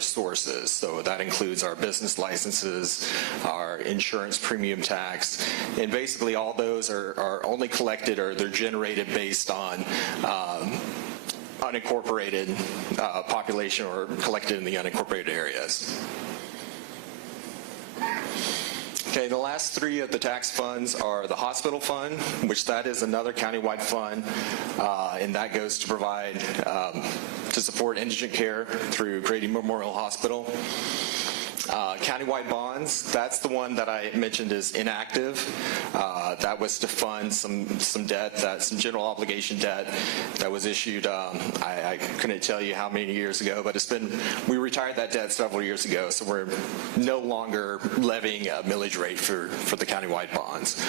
other sources. So that includes our business licenses, our insurance premium tax, and basically all those are only collected, or they're generated based on unincorporated population, or collected in the unincorporated areas. Okay, the last three of the tax funds are the hospital fund, which that is another countywide fund, and that goes to provide, to support indigent care through Grady Memorial Hospital. Countywide bonds, that's the one that I mentioned is inactive. That was to fund some debt, some general obligation debt that was issued, I couldn't tell you how many years ago, but we retired that debt several years ago, so we're no longer levying a millage rate for the countywide bonds.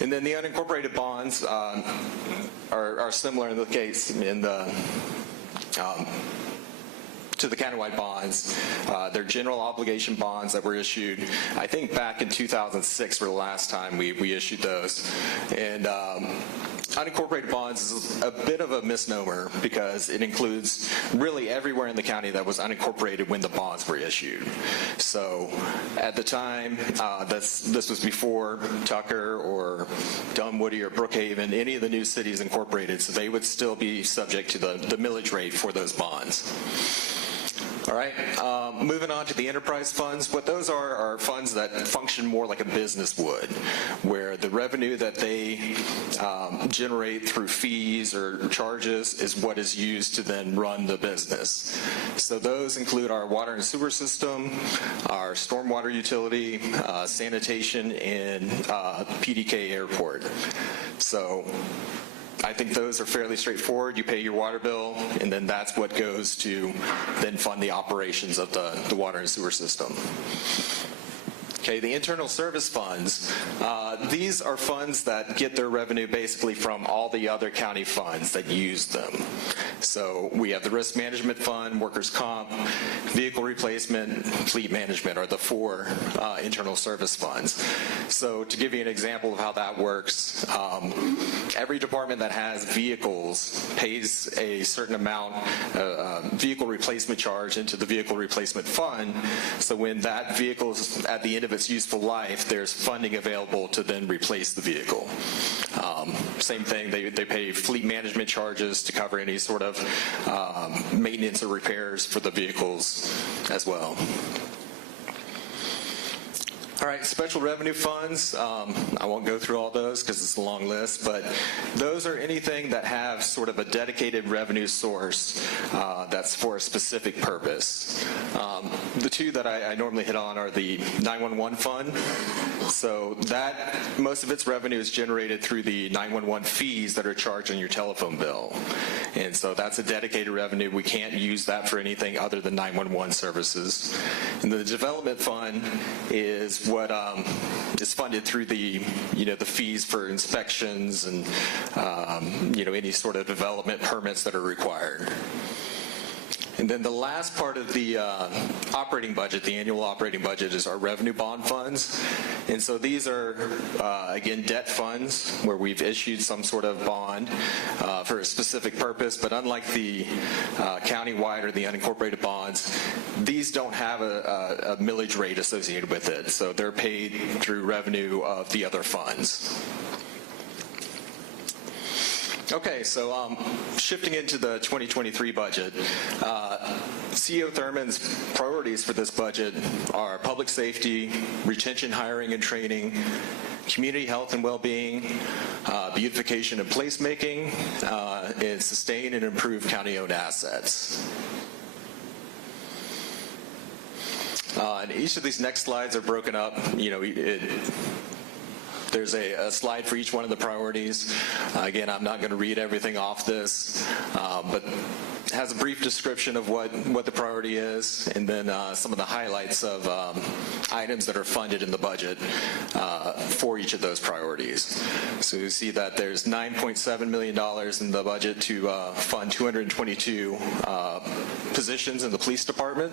And then the unincorporated bonds are similar in the case to the countywide bonds. They're general obligation bonds that were issued, I think back in 2006 were the last time we issued those. And unincorporated bonds is a bit of a misnomer because it includes really everywhere in the county that was unincorporated when the bonds were issued. So at the time, this was before Tucker or Dunwoody or Brookhaven, any of the new cities incorporated, so they would still be subject to the millage rate for those bonds. All right, moving on to the enterprise funds. What those are funds that function more like a business would, where the revenue that they generate through fees or charges is what is used to then run the business. So those include our water and sewer system, our stormwater utility, sanitation, and PDK airport. So I think those are fairly straightforward. You pay your water bill, and then that's what goes to then fund the operations of the water and sewer system. Okay, the internal service funds, these are funds that get their revenue basically from all the other county funds that use them. So we have the risk management fund, workers' comp, vehicle replacement, fleet management are the four internal service funds. So to give you an example of how that works, every department that has vehicles pays a certain amount vehicle replacement charge into the vehicle replacement fund. So when that vehicle is at the end of its useful life, there's funding available to then replace the vehicle. Same thing, they pay fleet management charges to cover any sort of maintenance or repairs for the vehicles as well. All right, special revenue funds, I won't go through all those because it's a long list, but those are anything that have sort of a dedicated revenue source that's for a specific purpose. The two that I normally hit on are the 911 fund. So that, most of its revenue is generated through the 911 fees that are charged on your telephone bill. And so that's a dedicated revenue. We can't use that for anything other than 911 services. And the development fund is what is funded through the fees for inspections and any sort of development permits that are required. And then the last part of the operating budget, the annual operating budget, is our revenue bond funds. And so these are, again, debt funds where we've issued some sort of bond for a specific purpose. But unlike the countywide or the unincorporated bonds, these don't have a millage rate associated with it. So they're paid through revenue of the other funds. Okay, so shifting into the 2023 budget, CEO Thurman's priorities for this budget are public safety, retention, hiring, and training, community health and well-being, beautification and placemaking, and sustain and improve county-owned assets. And each of these next slides are broken up, there's a slide for each one of the priorities. Again, I'm not going to read everything off this, but it has a brief description of what the priority is, and then some of the highlights of items that are funded in the budget for each of those priorities. So you see that there's $9.7 million in the budget to fund 222 positions in the police department.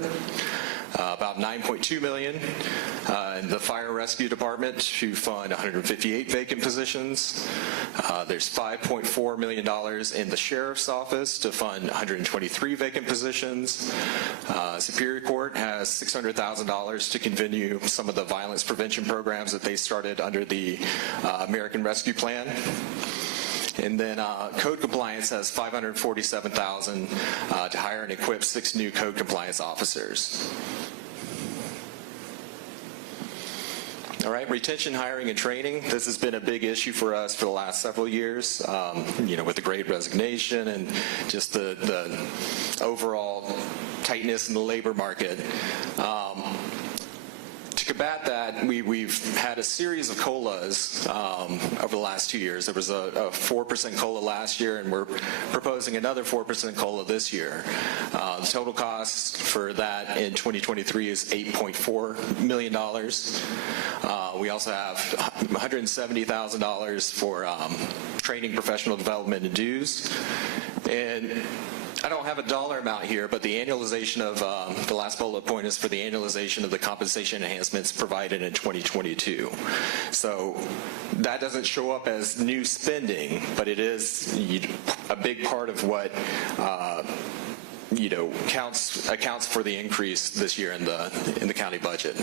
about $9.2 million in the fire rescue department to fund 158 vacant positions. There's $5.4 million in the sheriff's office to fund 123 vacant positions. Superior Court has $600,000 to continue some of the violence prevention programs that they started under the American Rescue Plan. And then code compliance has $547,000 to hire and equip 6 new code compliance officers. All right, retention, hiring, and training. This has been a big issue for us for the last several years, with the Great Resignation and just the overall tightness in the labor market. To combat that, we've had a series of COLAs over the last 2 years. There was a 4% COLA last year, and we're proposing another 4% COLA this year. The total cost for that in 2023 is $8.4 million. We also have $170,000 for training, professional development, and dues. And I don't have a dollar amount here, but the annualization of the last bullet point is for the annualization of the compensation enhancements provided in 2022. So that doesn't show up as new spending, but it is a big part of what accounts for the increase this year in the county budget.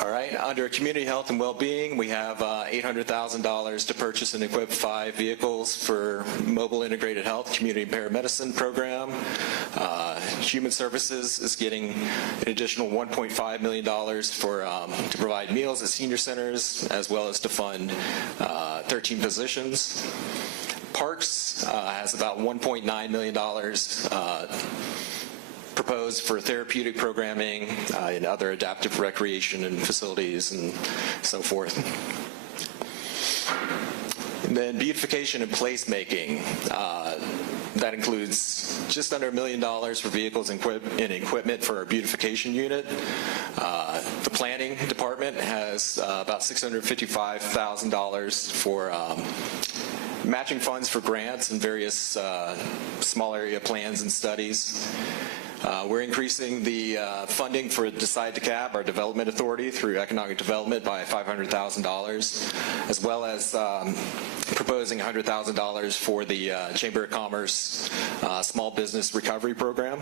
All right, under community health and well-being, we have $800,000 to purchase and equip 5 vehicles for mobile integrated health community paramedicine program. Human Services is getting an additional $1.5 million to provide meals at senior centers, as well as to fund 13 positions. Parks has about $1.9 million proposed for therapeutic programming and other adaptive recreation and facilities and so forth. And then beautification and placemaking. That includes just under $1 million for vehicles and equipment for our beautification unit. The planning department has about $655,000 for matching funds for grants and various small area plans and studies. We're increasing the funding for Decide to Cap, our development authority, through economic development by $500,000, as well as proposing $100,000 for the Chamber of Commerce Small Business Recovery Program.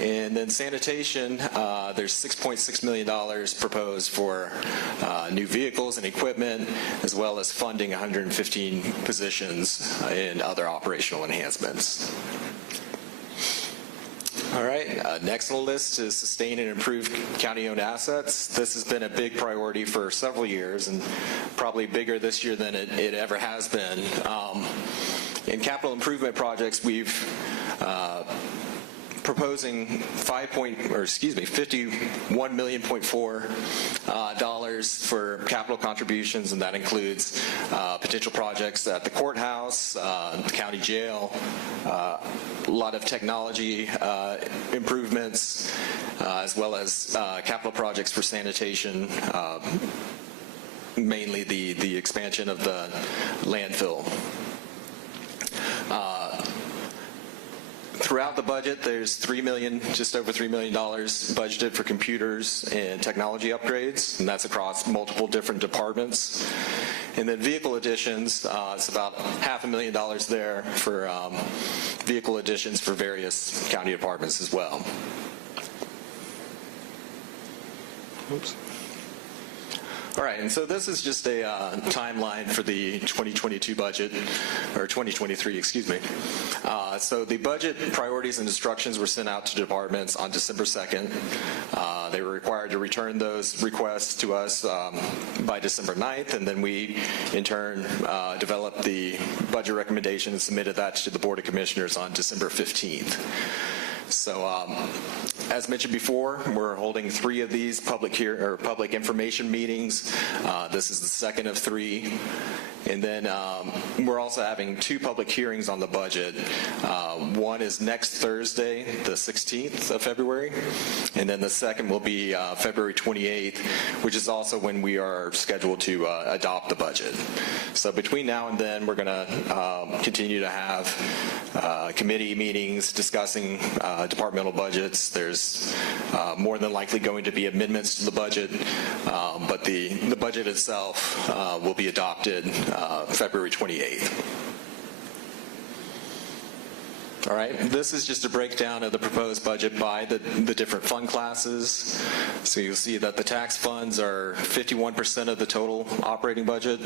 And then sanitation, there's $6.6 million proposed for new vehicles and equipment, as well as funding 115 positions in other operational enhancements. All right, next on the list is sustain and improve county-owned assets. This has been a big priority for several years, and probably bigger this year than it ever has been. In capital improvement projects, we've proposing $51.4 million for capital contributions, and that includes potential projects at the courthouse, the county jail, a lot of technology improvements, as well as capital projects for sanitation, mainly the expansion of the landfill. Throughout the budget, there's just over $3 million budgeted for computers and technology upgrades, and that's across multiple different departments. And then vehicle additions, it's about $500,000 there for vehicle additions for various county departments as well. Oops. All right, and so this is just a timeline for the 2022 budget, or 2023, excuse me. So the budget priorities and instructions were sent out to departments on December 2nd. They were required to return those requests to us by December 9th, and then we, in turn, developed the budget recommendation and submitted that to the Board of Commissioners on December 15th. So, as mentioned before, we're holding 3 of these public information meetings. This is the second of 3, And then we're also having 2 public hearings on the budget. One is next Thursday, the 16th of February, and then the second will be February 28th, which is also when we are scheduled to adopt the budget. So between now and then, we're going to continue to have committee meetings discussing departmental budgets. There's more than likely going to be amendments to the budget, but the budget itself will be adopted February 28th. All right, this is just a breakdown of the proposed budget by the different fund classes. So you'll see that the tax funds are 51% of the total operating budget,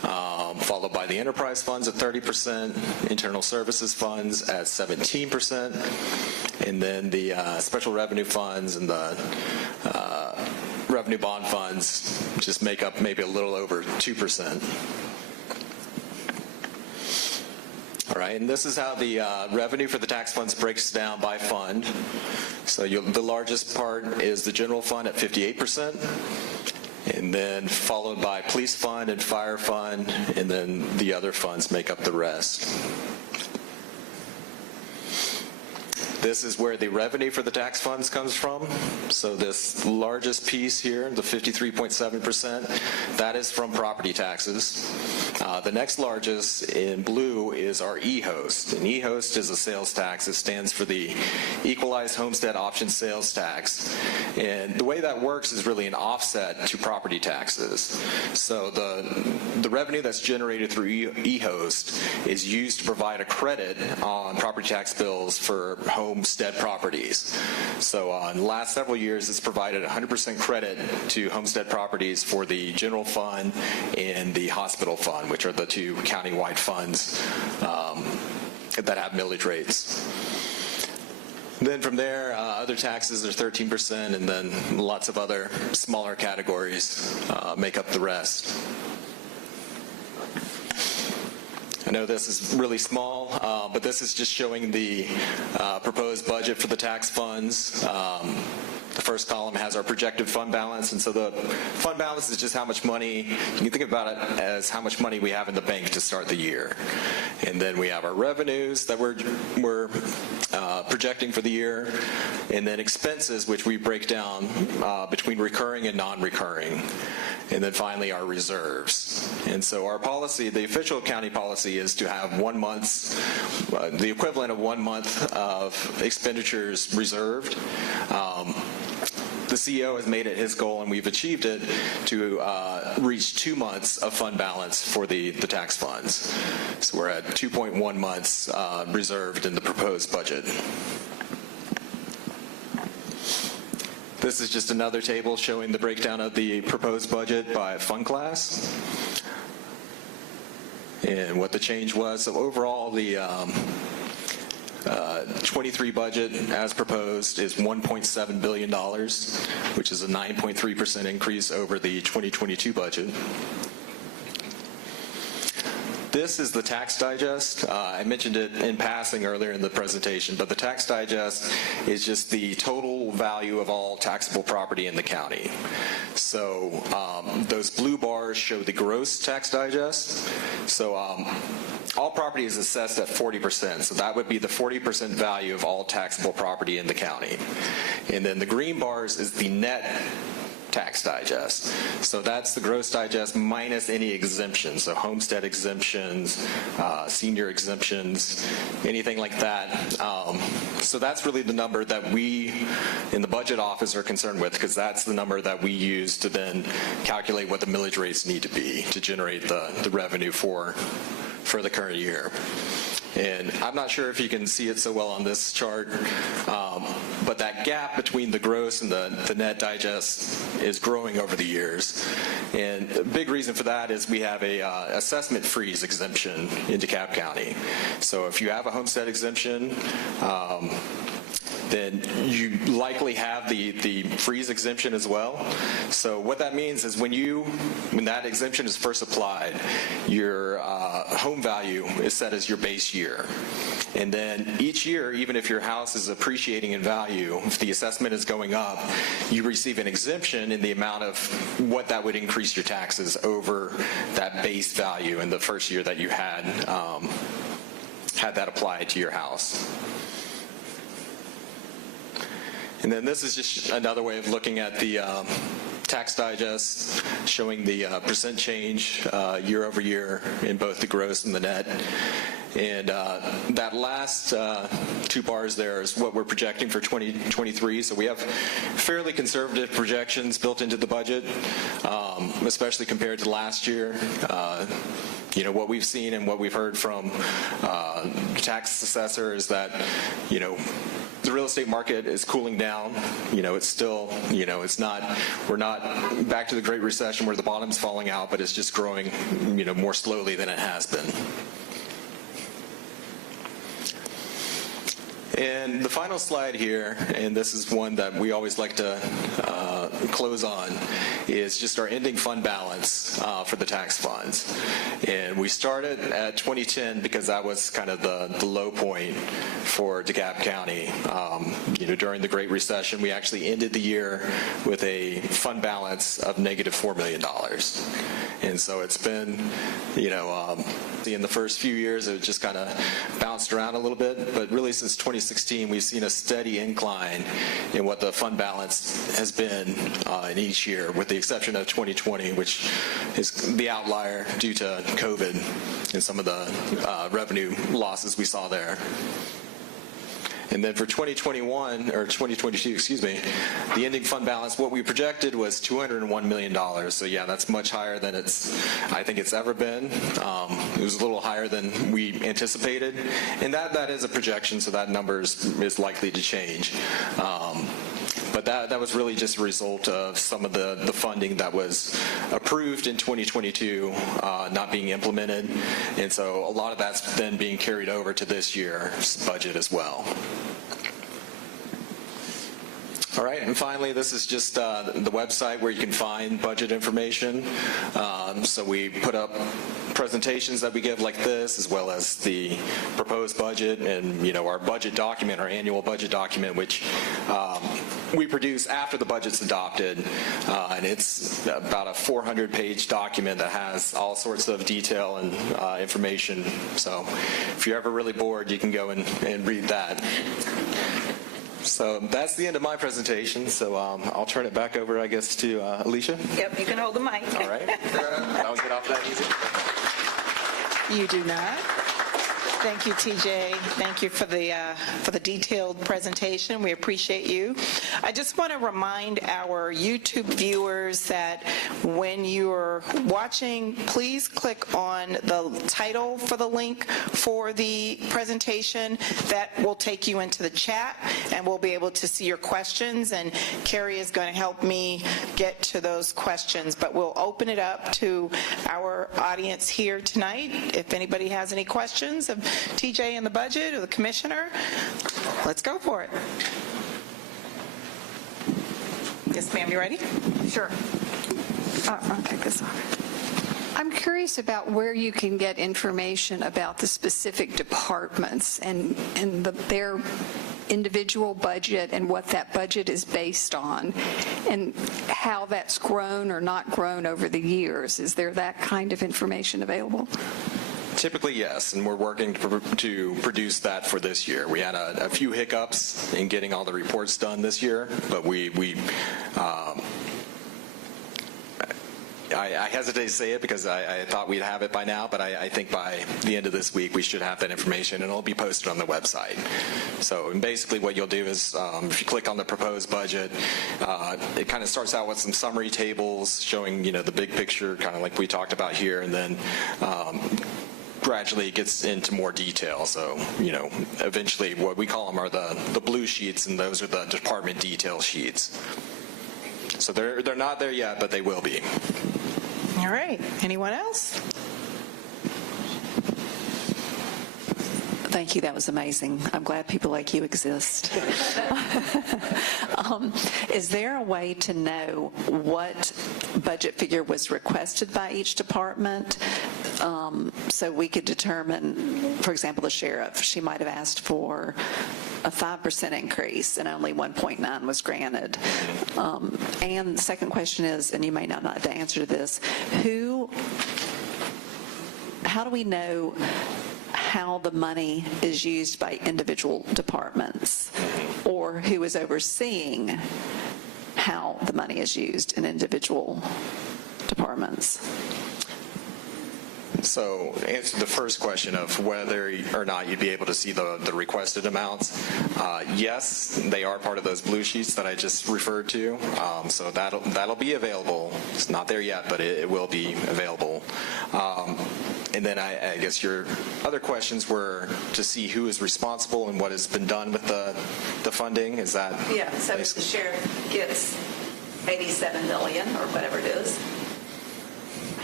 followed by the enterprise funds at 30%, internal services funds at 17%, and then the special revenue funds and the revenue bond funds just make up maybe a little over 2%. All right, and this is how the revenue for the tax funds breaks down by fund. So the largest part is the general fund at 58%, and then followed by police fund and fire fund, and then the other funds make up the rest. This is where the revenue for the tax funds comes from. So this largest piece here, the 53.7%, that is from property taxes. The next largest in blue is our e-host. And e-host is a sales tax. It stands for the Equalized Homestead Option Sales Tax. And the way that works is really an offset to property taxes. So the revenue that's generated through e-host is used to provide a credit on property tax bills for homestead properties. So in the last several years, it's provided 100% credit to homestead properties for the general fund and the hospital fund, which are the 2 county-wide funds that have millage rates. Then from there, other taxes are 13%, and then lots of other smaller categories make up the rest. I know this is really small, but this is just showing the proposed budget for the tax funds. The first column has our projected fund balance, and so the fund balance is just how much money, you can think about it as how much money we have in the bank to start the year. And then we have our revenues that we're projecting for the year, and then expenses, which we break down between recurring and non-recurring. And then finally our reserves. And so our policy, the official county policy, is to have 1 month's, the equivalent of 1 month of expenditures reserved. The CEO has made it his goal, and we've achieved it, to reach 2 months of fund balance for the tax funds. So we're at 2.1 months reserved in the proposed budget. This is just another table showing the breakdown of the proposed budget by fund class and what the change was. So overall, the 23 budget as proposed is $1.7 billion, which is a 9.3% increase over the 2022 budget. This is the tax digest. I mentioned it in passing earlier in the presentation, but the tax digest is just the total value of all taxable property in the county. So those blue bars show the gross tax digest. So all property is assessed at 40%, so that would be the 40% value of all taxable property in the county. And then the green bars is the net tax digest. So that's the gross digest minus any exemptions, so homestead exemptions, senior exemptions, anything like that. So that's really the number that we in the budget office are concerned with, because that's the number that we use to then calculate what the millage rates need to be to generate the revenue for the current year. And I'm not sure if you can see it so well on this chart, but that gap between the gross and the net digest is growing over the years. And a big reason for that is we have a assessment freeze exemption in DeKalb County. So if you have a homestead exemption, then you likely have the freeze exemption as well. So what that means is when that exemption is first applied, your home value is set as your base year. And then each year, even if your house is appreciating in value, if the assessment is going up, you receive an exemption in the amount of what that would increase your taxes over that base value in the first year that you had that applied to your house. And then this is just another way of looking at the tax digest, showing the percent change year over year in both the gross and the net. And that last 2 bars there is what we're projecting for 2023. So we have fairly conservative projections built into the budget, especially compared to last year. What we've seen and what we've heard from the tax assessor is that, the real estate market is cooling down. It's still, we're not back to the Great Recession where the bottom's falling out, but it's just growing, more slowly than it has been. And the final slide here, and this is one that we always like to close on, is just our ending fund balance for the tax funds. And we started at 2010 because that was kind of the low point for DeKalb County. During the Great Recession, we actually ended the year with a fund balance of negative $4 million. And so it's been, in the first few years, it just kind of bounced around a little bit, but really since 2016, we've seen a steady incline in what the fund balance has been in each year, with the exception of 2020, which is the outlier due to COVID and some of the revenue losses we saw there. And then for 2022, the ending fund balance, what we projected was $201 million. So yeah, that's much higher than I think it's ever been. It was a little higher than we anticipated. And that is a projection, so that number is likely to change. But that was really just a result of some of the funding that was approved in 2022 not being implemented. And so a lot of that's then being carried over to this year's budget as well. All right, and finally, this is just the website where you can find budget information. So we put up presentations that we give like this, as well as the proposed budget and, our budget document, our annual budget document, which we produce after the budget's adopted. And it's about a 400-page document that has all sorts of detail and information. So if you're ever really bored, you can go and read that. So that's the end of my presentation. So I'll turn it back over, I guess, to Alicia. Yep, you can hold the mic. All right. I'll get off that easy. You do not. Thank you, TJ. Thank you for the detailed presentation. We appreciate you. I just want to remind our YouTube viewers that when you're watching, please click on the title for the link for the presentation. That will take you into the chat, and we'll be able to see your questions, and Carrie is going to help me get to those questions. But we'll open it up to our audience here tonight. If anybody has any questions of TJ and the budget or the commissioner, let's go for it. Yes, ma'am, you ready? Sure. I'll take this off. I'm curious about where you can get information about the specific departments and their individual budget and what that budget is based on, and how that's grown or not grown over the years. Is there that kind of information available? Typically, yes, and we're working to produce that for this year. We had a few hiccups in getting all the reports done this year, but I hesitate to say it because I thought we'd have it by now, but I think by the end of this week we should have that information, and it'll be posted on the website. So basically what you'll do is if you click on the proposed budget, it kind of starts out with some summary tables showing the big picture, kind of like we talked about here, and then gradually it gets into more detail. So, eventually what we call them are the blue sheets, and those are the department detail sheets. So they're not there yet, but they will be. All right. Anyone else? Thank you. That was amazing. I'm glad people like you exist. Is there a way to know what budget figure was requested by each department so we could determine, for example, the sheriff, she might have asked for a 5% increase and only 1.9 was granted. And the second question is, and you may not know the answer to this, how do we know how the money is used by individual departments, or who is overseeing how the money is used in individual departments? So, answer the first question of whether or not you'd be able to see the requested amounts. Yes, they are part of those blue sheets that I just referred to. So that'll be available. It's not there yet, but it will be available. And then I guess your other questions were to see who is responsible and what has been done with the funding. Is that? Yeah. So if the sheriff gets $87 million or whatever it is,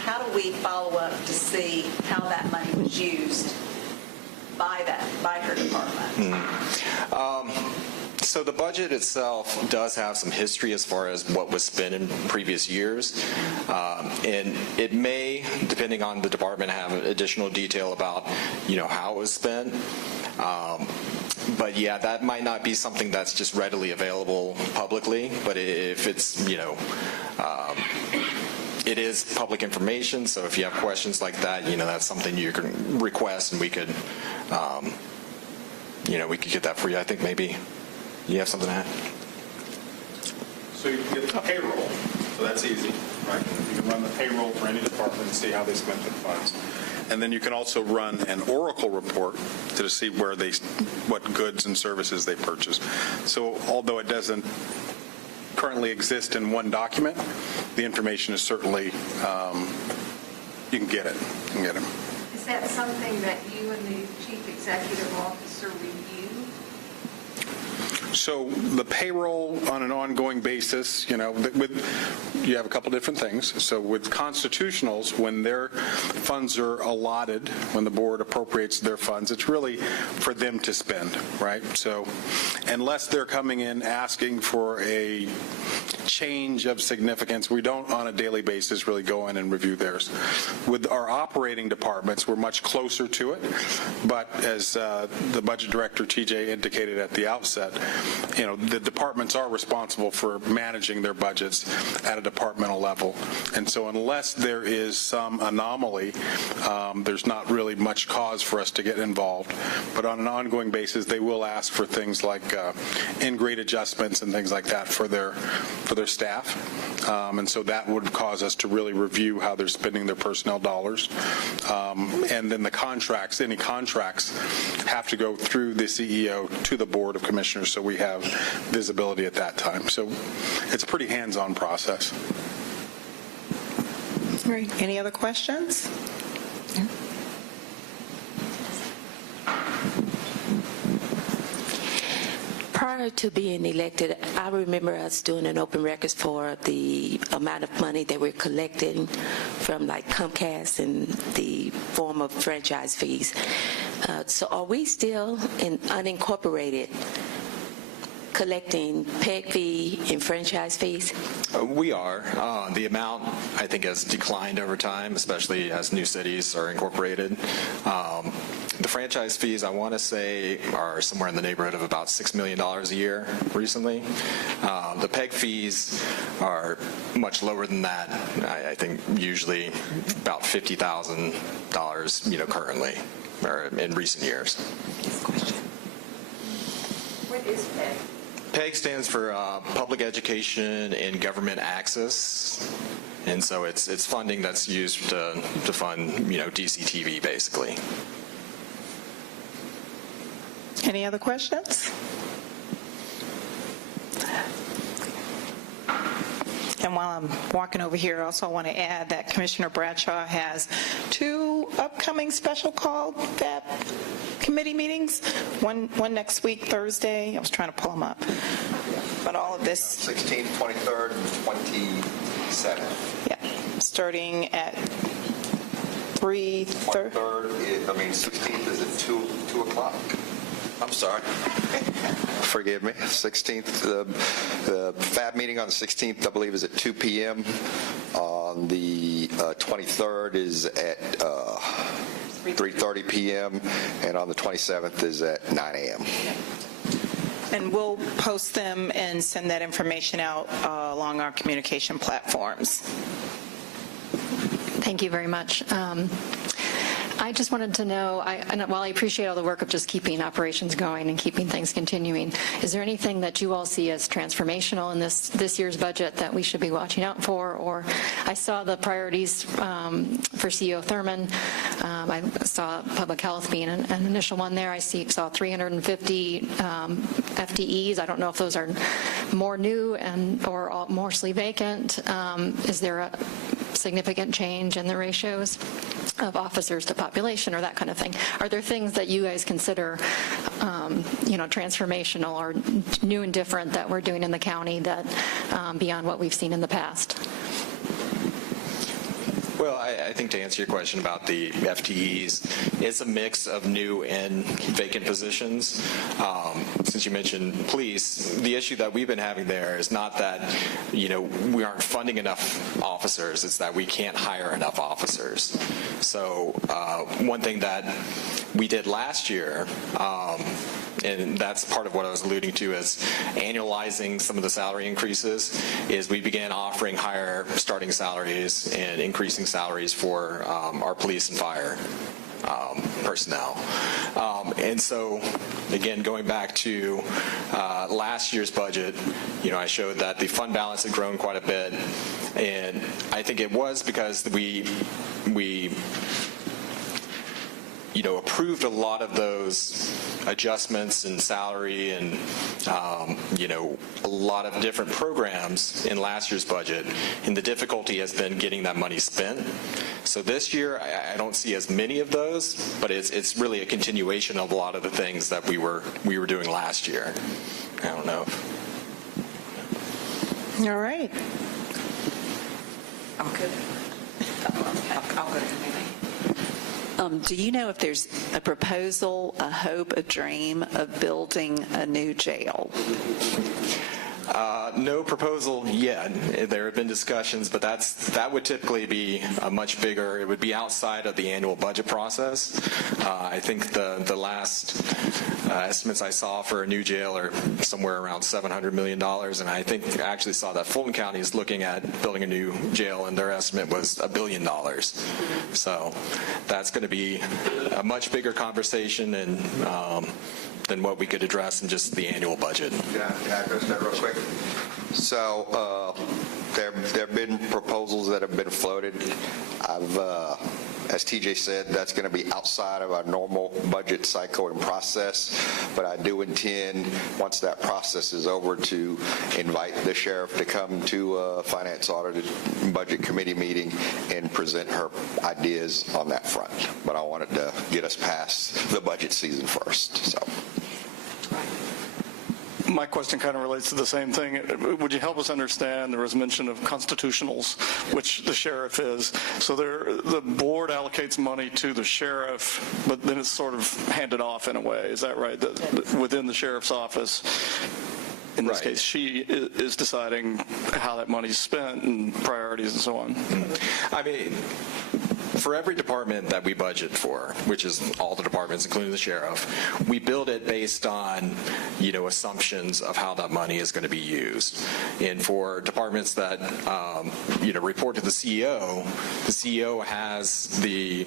how do we follow up to see how that money was used by her department? So the budget itself does have some history as far as what was spent in previous years. And it may, depending on the department, have additional detail about, how it was spent. But yeah, that might not be something that's just readily available publicly. But if it's, it is public information, so if you have questions like that, that's something you can request, and we could, we could get that for you. I think maybe you have something to add. So you can get the payroll, so that's easy, right? You can run the payroll for any department and see how they spent their funds. And then you can also run an Oracle report to see what goods and services they purchased. So although it doesn't currently exist in one document, the information is certainly, you can get it. Is that something that you and the chief executive officer review? So the payroll on an ongoing basis, you have a couple different things. So with constitutionals, when their funds are allotted, when the board appropriates their funds, it's really for them to spend, right? So unless they're coming in asking for a change of significance, we don't on a daily basis really go in and review theirs. With our operating departments, we're much closer to it. But as the budget director, TJ, indicated at the outset, the departments are responsible for managing their budgets at a departmental level. And so unless there is some anomaly, there's not really much cause for us to get involved. But on an ongoing basis, they will ask for things like in-grade adjustments and things like that for their staff. And so that would cause us to really review how they're spending their personnel dollars. And then any contracts have to go through the CEO to the Board of Commissioners, so we have visibility at that time. So it's a pretty hands-on process. Great. Any other questions? Prior to being elected, I remember us doing an open records for the amount of money that we're collecting from like Comcast in the form of franchise fees. So are we still in unincorporated collecting PEG fee and franchise fees? We are. The amount, I think, has declined over time, especially as new cities are incorporated. The franchise fees, I want to say, are somewhere in the neighborhood of about $6 million a year recently. The PEG fees are much lower than that. I think usually about $50,000, currently, or in recent years. What is PEG? PEG stands for Public Education and Government Access, and so it's funding that's used to fund DCTV basically. Any other questions? And while I'm walking over here, I also want to add that Commissioner Bradshaw has 2 upcoming special call committee meetings. One next week, Thursday. I was trying to pull them up. But all of this... 16th, 23rd, and 27th. Yeah, starting at 3:30? 16th is at 2 o'clock. I'm sorry. Forgive me. 16th, the FAB meeting on the 16th, I believe, is at 2 p.m. On the 23rd is at 3:30 p.m. And on the 27th is at 9 a.m. And we'll post them and send that information out along our communication platforms. Thank you very much. I just wanted to know, and while I appreciate all the work of just keeping operations going and keeping things continuing, is there anything that you all see as transformational in this year's budget that we should be watching out for? Or I saw the priorities for CEO Thurman. I saw public health being an initial one there. I saw 350 FTEs. I don't know if those are more new or mostly vacant. Is there a significant change in the ratios of officers to population or that kind of thing? Are there things that you guys consider, transformational or new and different that we're doing in the county that beyond what we've seen in the past? Well, I think to answer your question about the FTEs, it's a mix of new and vacant positions. Since you mentioned police, the issue that we've been having there is not that, we aren't funding enough officers, it's that we can't hire enough officers. So one thing that we did last year, and that's part of what I was alluding to as annualizing some of the salary increases, is we began offering higher starting salaries and increasing salaries for our police and fire personnel. And so, again, going back to last year's budget, I showed that the fund balance had grown quite a bit, and I think it was because we approved a lot of those adjustments in salary and, a lot of different programs in last year's budget. And the difficulty has been getting that money spent. So this year, I don't see as many of those, but it's really a continuation of a lot of the things that we were doing last year. I don't know. All right. I'm good. I'll go to do you know if there's a proposal, a hope, a dream of building a new jail? No proposal yet. There have been discussions, but that would typically be a much bigger, it would be outside of the annual budget process. I think the last estimates I saw for a new jail are somewhere around $700 million, and I think I actually saw that Fulton County is looking at building a new jail, and their estimate was $1 billion. So that's going to be a much bigger conversation and than what we could address in just the annual budget. Can I address that real quick? So there have been proposals that have been floated. As TJ said, that's going to be outside of our normal budget cycle and process, but I do intend, once that process is over, to invite the sheriff to come to a finance audit budget committee meeting and present her ideas on that front. But I wanted to get us past the budget season first. So. My question kind of relates to the same thing. Would you help us understand, there was mention of constitutionals, which the sheriff is. So the board allocates money to the sheriff, but then it's sort of handed off in a way. Is that right? Within the sheriff's office, in this case, she is deciding how that money's spent and priorities and so on. I mean, for every department that we budget for, which is all the departments, including the sheriff, we build it based on, assumptions of how that money is going to be used. And for departments that, report to the CEO has the,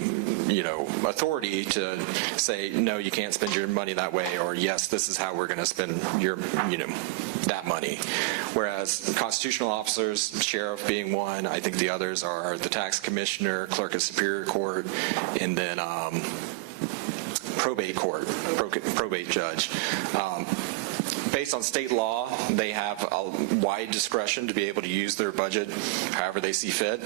authority to say, no, you can't spend your money that way, or yes, this is how we're going to spend your, that money. Whereas constitutional officers, sheriff being one, I think the others are the tax commissioner, clerk of Superior Court, and then probate court, probate judge. Based on state law, they have a wide discretion to be able to use their budget however they see fit.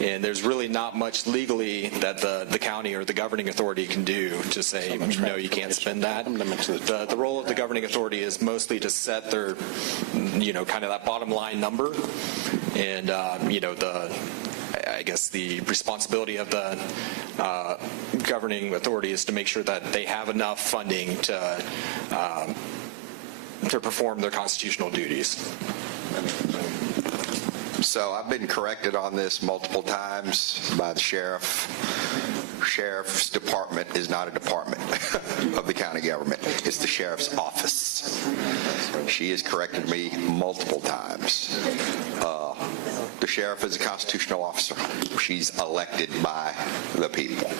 And there's really not much legally that the county or the governing authority can do to say, no, you can't spend that. The role of the governing authority is mostly to set their, kind of that bottom line number. And, I guess the responsibility of the governing authority is to make sure that they have enough funding to perform their constitutional duties. So I've been corrected on this multiple times by the sheriff. Sheriff's department is not a department of the county government. It's the sheriff's office. She has corrected me multiple times. The sheriff is a constitutional officer. She's elected by the people.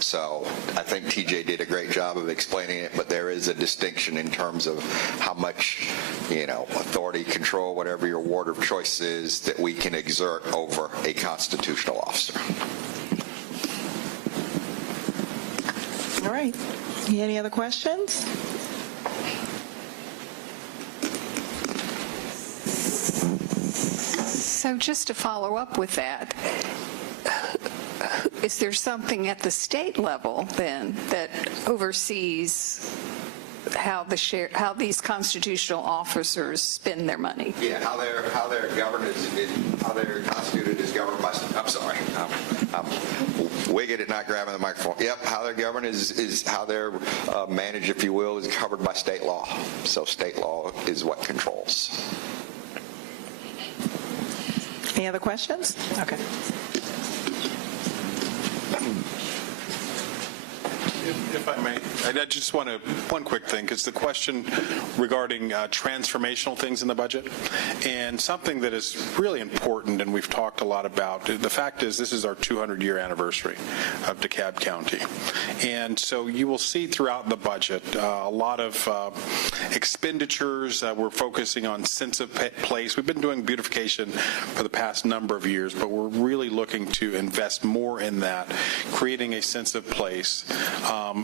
So I think TJ did a great job of explaining it, but there is a distinction in terms of how much, authority, control, whatever your ward of choice is, that we can exert over a constitutional officer. All right. Any other questions? So just to follow up with that, is there something at the state level then that oversees how these constitutional officers spend their money? Yeah, how they're governed how they're constituted is governed by. I'm sorry, I'm wicked at not grabbing the microphone. Yep, how they're governed is how they're managed, if you will, is covered by state law. So state law is what controls. Any other questions? Okay. If I may, I just want one quick thing, because the question regarding transformational things in the budget, and something that is really important, and we've talked a lot about, the fact is this is our 200-year anniversary of DeKalb County. And so you will see throughout the budget a lot of expenditures. We're focusing on sense of place. We've been doing beautification for the past number of years, but we're really looking to invest more in that, creating a sense of place,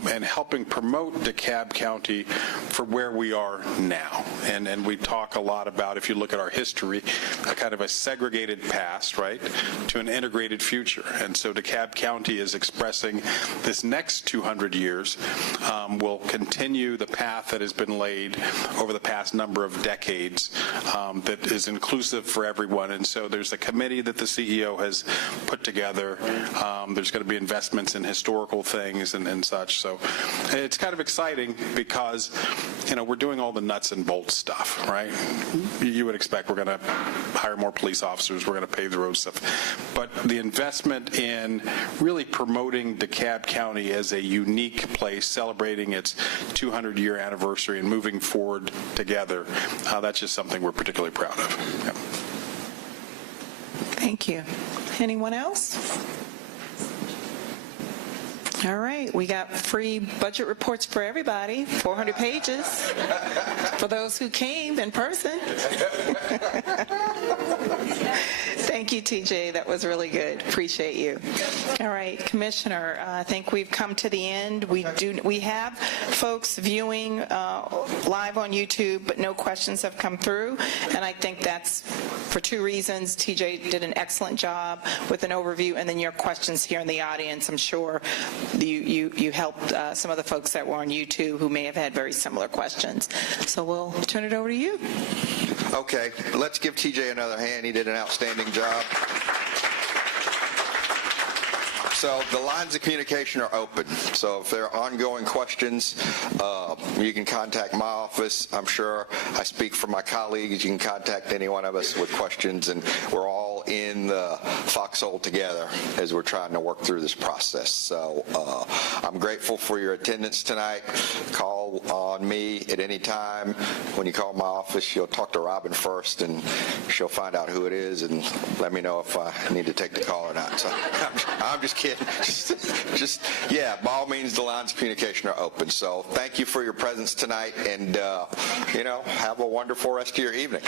and helping promote DeKalb County for where we are now. And we talk a lot about, if you look at our history, a kind of a segregated past, right, to an integrated future. And so DeKalb County is expressing this next 200 years will continue the path that has been laid over the past number of decades that is inclusive for everyone. And so there's a committee that the CEO has put together. There's going to be investments in historical things and such. So it's kind of exciting because, we're doing all the nuts and bolts stuff, right? You would expect we're going to hire more police officers, we're going to pave the road stuff. But the investment in really promoting DeKalb County as a unique place, celebrating its 200-year anniversary and moving forward together, that's just something we're particularly proud of. Yeah. Thank you. Anyone else? All right, we got free budget reports for everybody, 400 pages, for those who came in person. Thank you, TJ. That was really good. Appreciate you. All right, Commissioner, I think we've come to the end. We have folks viewing live on YouTube, but no questions have come through, and I think that's for two reasons. TJ did an excellent job with an overview, and then your questions here in the audience, I'm sure you helped some of the folks that were on YouTube who may have had very similar questions. So we'll turn it over to you. Okay, let's give TJ another hand. He did an outstanding job. So the lines of communication are open. So if there are ongoing questions, you can contact my office. I'm sure I speak for my colleagues. You can contact any one of us with questions, and we're all in the foxhole together as we're trying to work through this process. So I'm grateful for your attendance tonight. Call on me at any time. When you call my office, you'll talk to Robin first, and she'll find out who it is and let me know if I need to take the call or not. So I'm just kidding. Yeah, by all means, the lines of communication are open. So thank you for your presence tonight, and have a wonderful rest of your evening.